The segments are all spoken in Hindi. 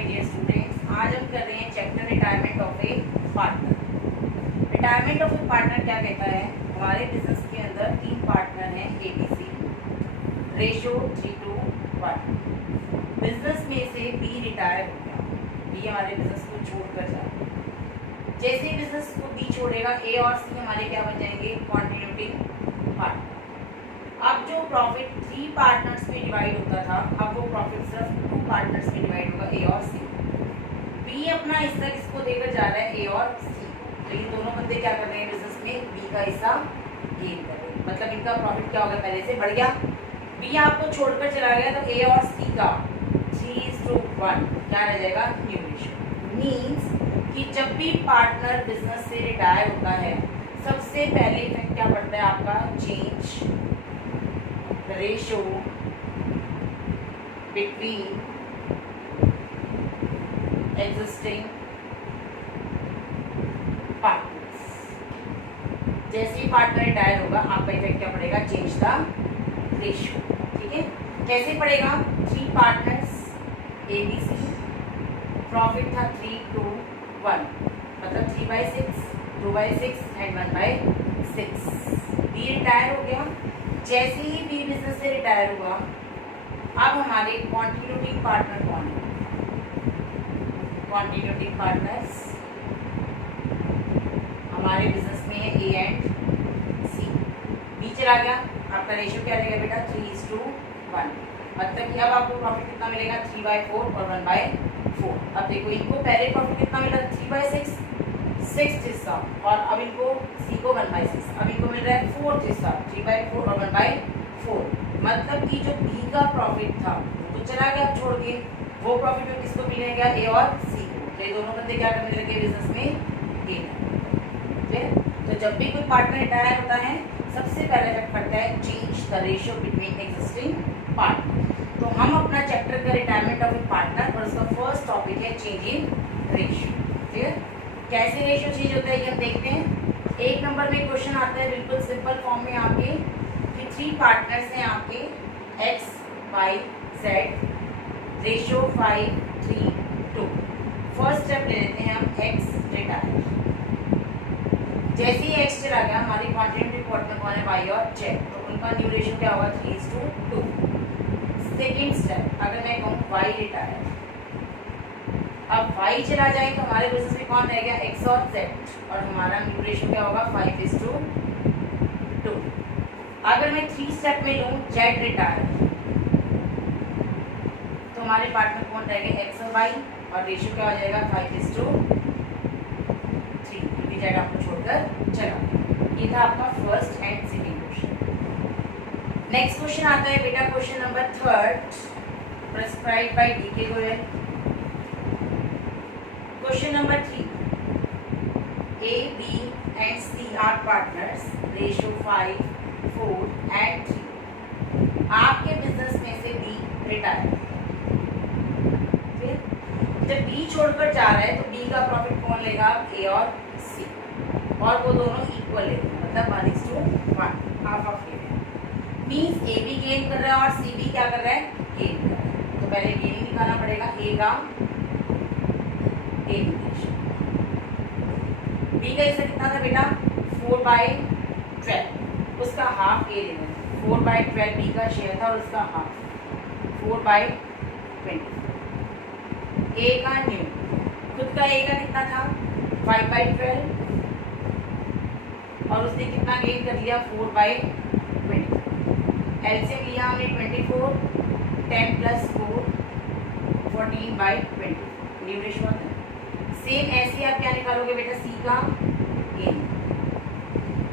माय डियर स्टूडेंट्स, आज हम कर रहे हैं chapter retirement of a partner. Retirement of a partner क्या कहता है? हमारे बिजनेस के अंदर 3 पार्टनर हैं ABC, रेशो 3:1। बिजनेस में से B रिटायर हो गया, B हमारे बिजनेस को छोड़कर जा रहा है। जैसे ही बिजनेस को B छोड़ेगा, A और C हमारे क्या बन जाएंगे? कॉन्टिन्यूटिंग पार्टनर। अब जो प्रॉफिट 3 पार्टनर्स में डिवाइड होता था, अब वो प्रॉफिट सिर्फ 2 पार्टनर्स में डिवाइड होगा, A और C। B अपना हिस्सा किसको देकर जा रहा है? A और C। तो ये दोनों बंदे क्या कर रहे हैं बिजनेस में? B का हिस्सा गेन कर रहे हैं, मतलब इनका प्रॉफिट क्या होगा? पहले से बढ़ गया। B आपको छोड़कर चला गया तो A और C का 3:1 क्या रह जाएगा? New ratio. मीन्स कि जब भी पार्टनर बिजनेस से रिटायर होता है, सबसे पहले इफेक्ट क्या पड़ता है आपका? Change the ratio between existing partners। जैसे ही पार्टनर रिटायर होगा, आपका इफेक्ट क्या पड़ेगा? Change the ratio. ठीक है, कैसे पड़ेगा? 3 पार्टनर्स ABC, प्रॉफिट था 3:1, मतलब 3/6, 2/6 एंड 1/6। B रिटायर हो गया। जैसे ही B बिजनेस से रिटायर हुआ, अब हमारे कॉन्टिन्यूटिंग पार्टनर कौन है? कॉन्टिन्यूटिंग पार्टनर्स हमारे बिजनेस में है A एंड C। B चला गया, आपका रेशियो क्या रहेगा बेटा? 3:1। मतलब कि अब आपको प्रॉफिट कितना मिलेगा? 3/4 और 1/4। अब देखो, इनको पहले प्रॉफिट कितना मिला? 3/6, 6th हिस्सा, और अब इनको C को 1/6, अब इनको मिल रहा है 4th हिस्सा, 3/4 और 1/4। मतलब कि जो B का प्रॉफिट था वो तो चला गया छोड़ के, वो प्रॉफिट में किसको मिलेगा? A और C को। तो ये दोनों बंदे क्या करने लगे बिजनेस में? गेन। तो जब भी कोई पार्टनर रिटायर होता है, सबसे पहले इफेक्ट पड़ता है change the ratio between existing partner. तो हम अपना चैप्टर का रिटायरमेंट ऑफ ए पार्टनर, और उसका फर्स्ट टॉपिक है चेंज इन रेशियो। ठीक है, कैसे रेशियो चेंज होता है ये हम देखते हैं। 1 नंबर में क्वेश्चन आता है बिल्कुल सिंपल फॉर्म में आपके, कि 3 पार्टनर्स हैं आपके X, Y, Z, ratio 5:3:2। First step ले लेते हैं हम, X रिटायर। जैसे ही X चला गया, हमारी कॉन्टिन्यूटिंग पार्टनर कौन है? Y और Z, तो उनका न्यू रेशियो क्या होगा? 3:2। सेकेंड स्टेप, अगर मैं कहूँ Y रिटायर, अब Y चला जाए तो हमारे बिजनेस में कौन रह गया? X और Z, और हमारा न्यू रेशियो क्या होगा? 5:2। अगर मैं 3 स्टेप में लूँ Z रिटायर, तो हमारे पार्टनर कौन रह गए? X और Y, और रेशियो क्या हो जाएगा? 5:3, क्योंकि Z आपको छोड़कर चला। ये था आपका first and second question. Next question आता है बेटा, question number 3, prescribed by D.K. Goyal. Question number 3. A, B and C are partners. Ratio 5, 4 and 3. आपके बिजनेस में से B रिटायर। जब B छोड़कर जा रहा है तो B का प्रॉफिट कौन लेगा? A और C, और वो दोनों इक्वल लेंगे, मतलब 1:1, हाफ ऑफ लेंगे। मीन्स A भी गेन कर रहा है और C भी क्या कर रहा है? गेन कर रहा है। तो पहले गेन निकालना पड़ेगा A का। B का हिस्सा कितना था बेटा? 4/12, उसका हाफ A लेना है। 4/12 B का शेयर था और उसका हाफ 4/20। A का न्यू, खुद का A का कितना था? 5/12, और उसने कितना गेन कर लिया? 4/20। एलसीएम लिया हमने 24, 10 + 4, 14/20। न्यू रेशियो आता है। सेम ऐसे आप क्या निकालोगे बेटा? C का गेन।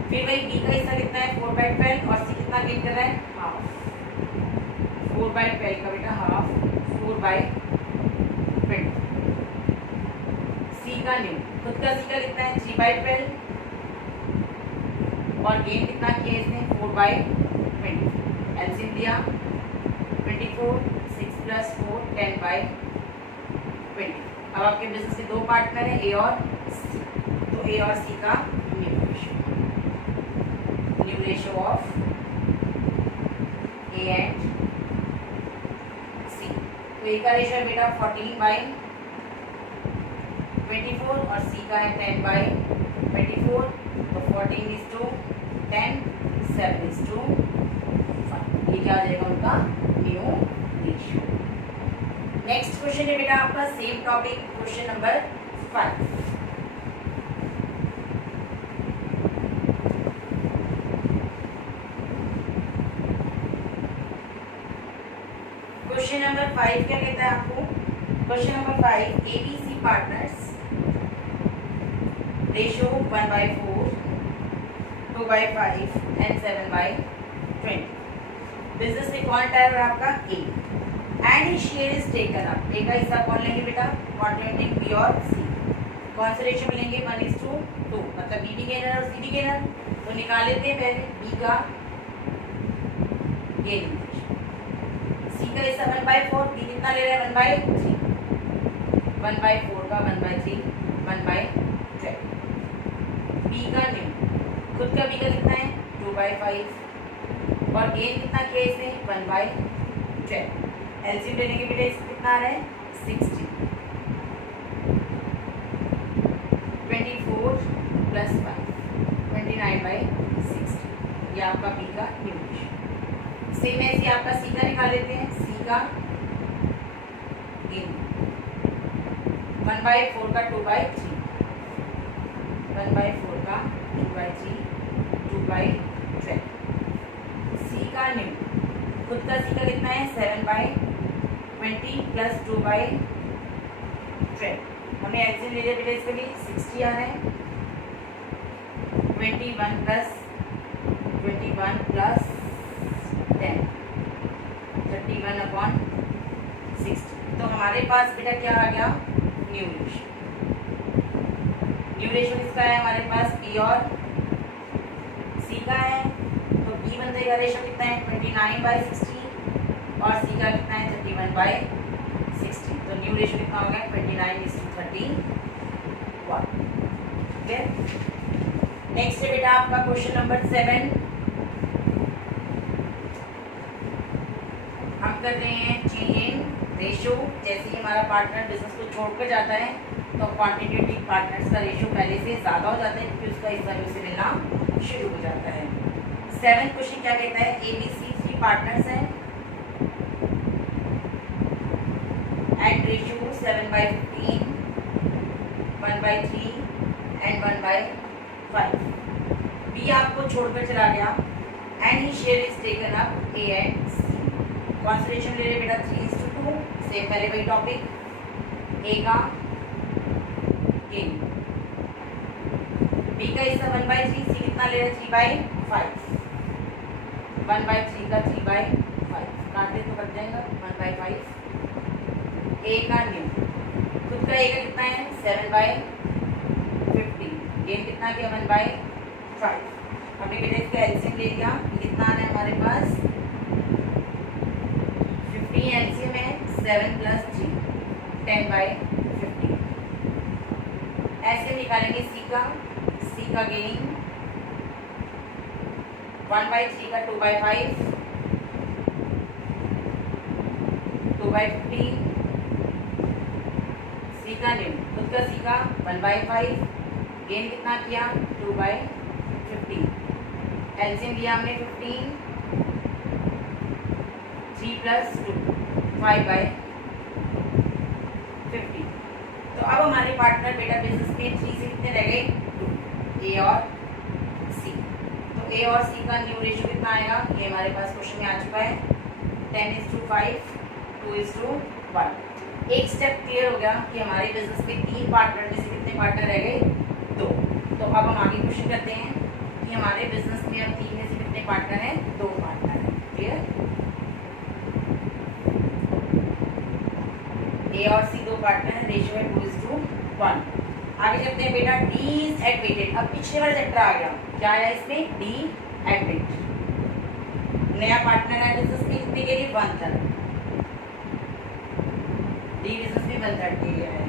फिर वही B का हिस्सा कितना है? 4/12, और C कितना गेन कर रहा है? हाफ। 4/12 का बेटा हाफ, 4/20। C का न्यू, खुद का C का कितना है? 3/12, और गेन कितना किया इसने? 4/20। एलसीएम दिया 24, 6 + 4, 10/20। अब आपके बिजनेस के 2 पार्टनर हैं A और C, तो A और C का new ratio of A and C। तो A का रेशियो है बेटा 14/20, 24 और सी का है 10/24, तो 14:10, 7:5। ये क्या आ जाएगा उनका न्यू रेशियो। नेक्स्ट क्वेश्चन है बेटा आपका same topic, question number 5। Question number 5 क्या कहता है आपको? Question number 5, ABC partners ratio 1/4, 2/5 and 7/20। Business में कौन टायर है आपका? A, and he share is taken up. A का हिस्सा कौन लेंगे बेटा? कॉन्ट्रीब्यूटिंग बी और सी। कौन से रेशियो में लेंगे? 1:2, मतलब बी भी गेनर और सी भी गेनर। तो निकाल लेते हैं पहले बी का गेन, सी का हिस्सा 1/4, बी कितना ले रहा है? 1/3, 1/4 का 1/3, 1/12। बी का न्यू, खुद का बी का कितना है? 2/5, और गेन कितना किया इसने? 1/12। एलसीएम लेने के बेटे इसका कितना आ रहा है? 60, 24 + 5, 29/60। ये आपका बी का न्यू रेशियो। सेम ऐसे आपका सी का निकाल लेते हैं। सी का गेन 1/4 का 2/3, 1/4 का 2/3, 2/12। सी का न्यू, खुद का सी का कितना है? 7/20 + 2/12। हमें एलसीएम ले लिया बेटा इसके लिए 60 आ रहा है। 21 + 10, 31/60। तो हमारे पास बेटा क्या आ गया? New ratio. न्यू रेशियो किसका है हमारे पास? बी और सी का है। तो बी बंदे का रेशियो कितना है? 29/60, और सी का कितना है? 31/60। तो न्यू रेशियो कितना हो गया? 29:31। नेक्स्ट है बेटा आपका क्वेश्चन नंबर 7। हम कर रहे हैं चेंज इन रेशियो। जैसे ही हमारा पार्टनर बिजनेस को छोड़कर जाता है तो क्वांटिटेटिव पार्टनर्स का रेशियो पहले से ज़्यादा हो जाता है, क्योंकि उसका हिस्सा भी उसे मिलना शुरू हो जाता है। 7th क्वेश्चन क्या कहता है? ABC 3 पार्टनर्स हैं एंड रेशियो 7/15, 1/3 एंड 1/5। बी आपको छोड़कर चला गया and he share is taken up A and C. कौन सा रेशियो ले रहे बेटा? 3:2। सेम पहले वही टॉपिक। ए का गेन, बी का हिस्सा 1/3, सी कितना ले रहे? 3/5, 1/3 का 3/5, काटे तो बच जाएगा 1/5। ए का न्यू, खुद का ए का कितना है? 7/15, गेन कितना किया? 1/5। हमने बेटे इसका एलसीएम ले लिया, कितना आ रहा है हमारे पास? 15 एलसीएम है, 7 + 3, 10/15। ऐसे निकालेंगे सी का गेन 1/3 का 2/5, 2/15। सी का न्यू, खुद का सी का 1/5, गेन कितना किया? 2/15। एलसीएम लिया हमने 15, 3 + 2, 5/15। तो अब हमारे पार्टनर बेटा बिजनेस में 3 से कितने रह गए? 2, ए और सी। तो ए और सी का न्यू रेशियो कितना आएगा? ये हमारे पास क्वेश्चन में आ चुका है 10:5, 2:1। एक स्टेप क्लियर हो गया कि हमारे बिजनेस में 3 पार्टनर में से कितने पार्टनर रह गए? 2। तो अब हम आगे क्वेश्चन करते हैं कि हमारे बिजनेस में अब 3 में से कितने पार्टनर हैं? 2 पार्टनर हैं। क्लियर? ए और सी 2 पार्टनर हैं, रेशियो है 2:1। आगे चलते हैं बेटा, डी इज एडमिटेड। अब पिछले वाला चैप्टर आ गया, क्या आया इसमें? D admit. नया पार्टनर है बिजनेस में कितने के लिए? 1/3। डी बिजनेस में 1/3 के लिए है।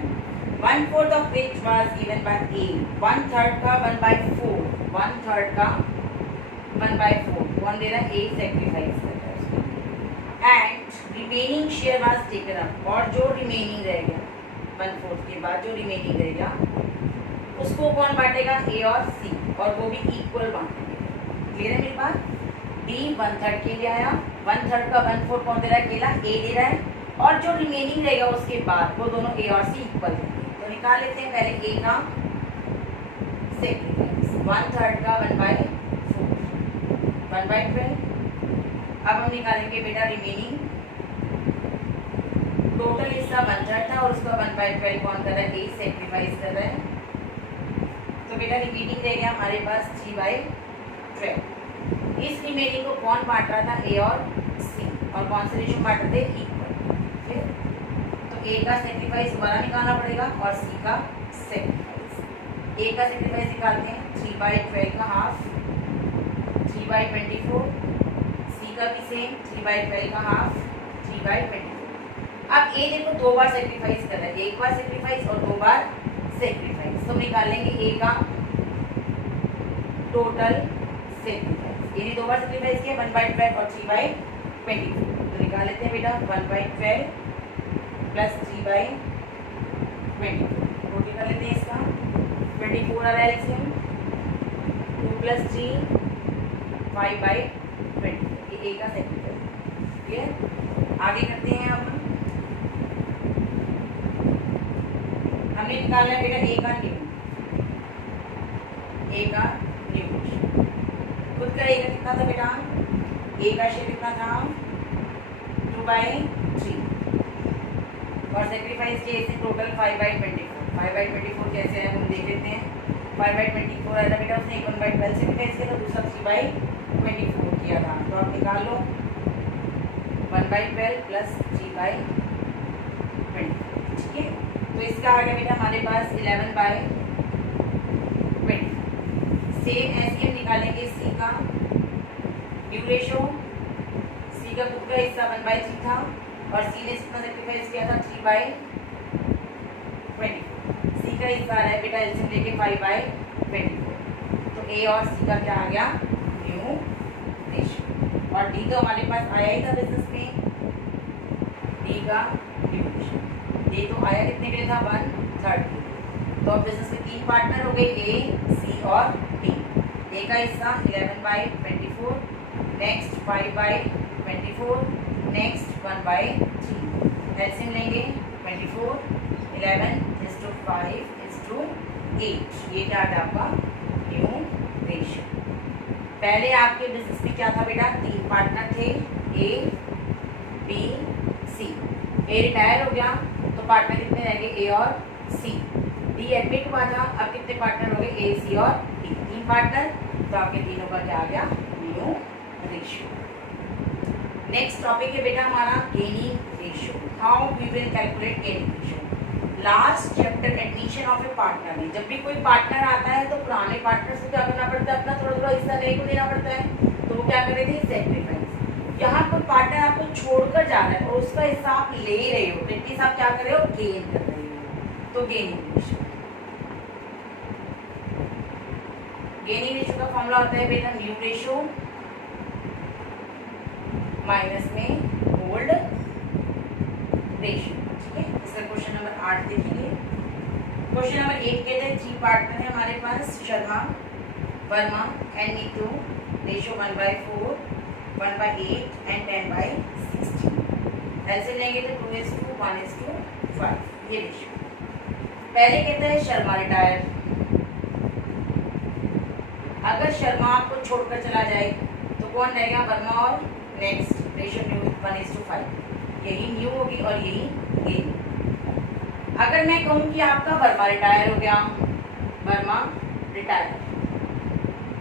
1/4 of which was given by A। 1/3 का 1/4, 1/3 का 1/4 कौन दे रहा है? A सेक्रीफाइस कर रहा है उसके लिए। And remaining share was taken up, और जो रिमेनिंग रह गया 1/4 के बाद जो रिमेनिंग रहेगा उसको कौन बांटेगा, ए और सी, और वो भी इक्वल बांटेंगे। क्लियर है मेरी बात। डी 1/3 के लिए आया, 1/3 का 1/4 कौन दे रहा है, अकेला ए दे रहा है, और जो रिमेनिंग रहेगा उसके बाद वो दोनों ए और सी इक्वल देंगे। तो निकाल लेते हैं पहले ए का सेक्रीफाइस, 1/3 का 1/4 1/12। अब हम निकालेंगे बेटा रिमेनिंग, टोटल हिस्सा 1/3 था और उसका 1/12 कौन कर रहा है, ए सेक्रीफाइस कर रहा है। तो बेटा रिमेनिंग रह गया हमारे पास 3/12। इस रिमेनिंग को कौन बांट रहा था, ए और सी, और कौन से रेशो बांट रहे थे, इक्वल। तो ए का सेक्रीफाइस दोबारा निकालना पड़ेगा और सी का सेक्रीफाइस। ए का सेक्रीफाइस निकालते हैं, 3/12 का हाफ 3/24, सी का भी सेम 3/12 का हाफ 3/24। अब ए देखो 2 बार सेक्रीफाइस कर रहा है, एक बार सेक्रीफाइस और 2 बार सेक्रीफाइस। तो निकालेंगे ए का टोटल सेक्रीफाइस, ये 2 बार सेक्रीफाइस किया 1/12 और 3/24। तो निकाल लेते हैं बेटा 1/12 प्लस 3/24, टोटल कर लेते हैं इसका 24 आ रहा है एलसीएम, 2 + 3 5/20, ये ए का सेक्रीफाइस। क्लियर। आगे करते हैं अब हमने निकाला है बेटा ए का न्यू, ए का न्यू खुद का ए का कितना था बेटा, ए का शेयर कितना था 2/3 और सेक्रीफाइस के इसे टोटल 5/24। 5/24 कैसे है हम देख लेते हैं। 5/24 आया था बेटा, उसने एक 1/12 सेक्रीफाइस किया था, दूसरा 3/24 किया था। तो आप निकाल लो 1/12 प्लस 3/24, ठीक है। तो इसका आ गया बेटा हमारे पास 11/20। सेम ऐसे हम निकालेंगे सी का न्यू रेशो, सी का खुद का हिस्सा 1/3 था और सी ने कितना सेक्रीफाइस किया था 3/24। सी का हिस्सा आ रहा है बेटा एलसीएम लेके 5/24। तो ए और सी का क्या आ गया, न्यू रेशो। और डी तो हमारे पास आया ही था बिजनेस में, डी का न्यू रेशो। ये तो आया कितने के लिए था, 1/3। तो अब बिजनेस में 3 पार्टनर हो गए, ए सी और डी। ए का हिस्सा 11/24, नेक्स्ट 5/24, नेक्स्ट 1/3। एलसीएम लेंगे 24, 11:5:8। ये क्या है आपका न्यू रेशियो। पहले आपके बिजनेस में क्या था बेटा, 3 पार्टनर थे, A B C. A retire हो गया तो पार्टनर कितने रह गए, ए और सी। डी एडमिट हुआ था, अब कितने पार्टनर हो गए, ए सी और डी, 3 पार्टनर। तो आपके तीनों का क्या आ गया, न्यू रेशियो। नेक्स्ट टॉपिक है बेटा हमारा gaining ratio. How we will calculate gaining ratio. Last chapter admission of a partner में जब भी कोई पार्टनर आता है तो पुराने पार्टनर को क्या करना पड़ता है, अपना थोड़ा थोड़ा हिस्सा नए को देना पड़ता है। तो वो क्या कर रहे थे, सेक्रीफाइस। यहाँ पर पार्टनर आपको छोड़कर जा रहा है और उसका हिस्सा आप ले रहे हो, तो एटलीस्ट आप क्या कर रहे हो, गेन कर रहे हो। तो गेनिंग रेशियो, गेनिंग रेशियो का फॉर्मूला होता है बेटा न्यू रेशियो माइनस में ओल्ड रेशियो, ठीक है। इसका क्वेश्चन नंबर 8 देखेंगे। क्वेश्चन नंबर 8 कहते हैं 3 पार्टनर है हमारे पास, Sharma, Verma and Neetu, ratio 1/4, 1/8 and 10/16। ऐसे लेंगे तो 2:1:5 ये रेशियो। पहले कहता है शर्मा रिटायर। अगर शर्मा आपको छोड़कर चला जाए तो कौन रहेगा, वर्मा, और नेक्स्ट रेशियो न्यू 1:5, यही न्यू होगी और यही गेन। अगर मैं कहूँ कि आपका वर्मा रिटायर हो गया, वर्मा रिटायर,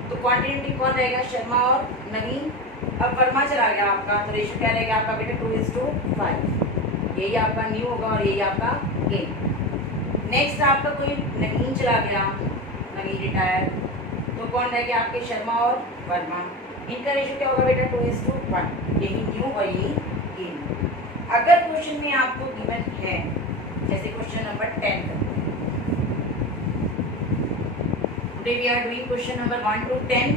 तो क्वांटिटी कौन रहेगा, शर्मा और नवीन। अब वर्मा चला गया आपका तो रेशियो क्या रहेगा आपका बेटा 2:5, यही आपका न्यू होगा और यही आपका गेन। नेक्स्ट आपका कोई नवीन चला गया, नवीन रिटायर, तो कौन रह गया आपके शर्मा और वर्मा। इनका रेशियो क्या होगा बेटा 2:1, यही न्यू और यही गेन। अगर क्वेश्चन में आपको गिवन है, जैसे question number 10 today we are doing question number 1 to 10।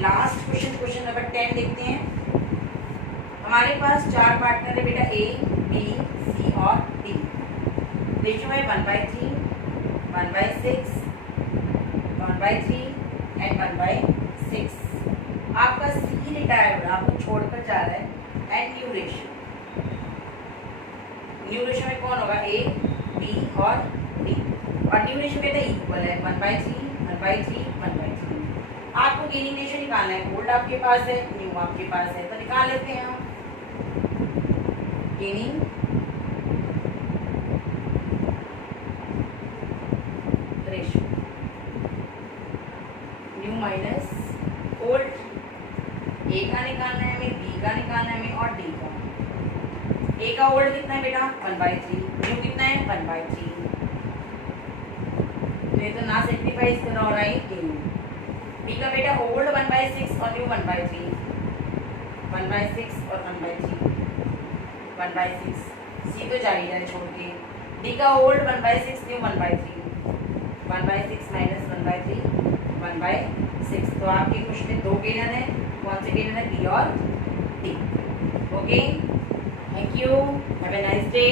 Last question number 10 देखते हैं। हमारे पास 4 पार्टनर है बेटा, ए बी सी और डी। रेशियो है 1/3, 1/6, 1/3 एंड 1/6। आपका सी रिटायर हो रहा है, आपको छोड़कर जा रहा है। एंड न्यू रेशियो में कौन होगा? ए, बी और डी। और न्यू रेशियो कहते हैं इक्वल है 1/3, 1/3, 1/3। आपको गेनिंग रेशियो निकालना है। ओल्ड आपके पास है, न्यू आपके पास है, तो निकाल लेते हैं हम। Gaining ratio new minus old. A का निकालना है हमें, बी का निकालना है हमें और डी का। ए का ओल्ड कितना है बेटा? 1/3। न्यू कितना है? 1/3। तो ये तो ना सेक्रीफाइस कर रहा हो रहा है गेनिंग। बी का बेटा ओल्ड 1/6 और न्यू 1/3, 1/6 और 1/3, 1/6। सी तो जा ही जाए छोड़ के। डी का ओल्ड 1/6, न्यू 1/3, 1/6 माइनस 1/3, 1/6। तो आपके क्वेश्चन में 2 गेनर है। कौन से गेनर है? बी और D. Okay, thank you, have a nice day.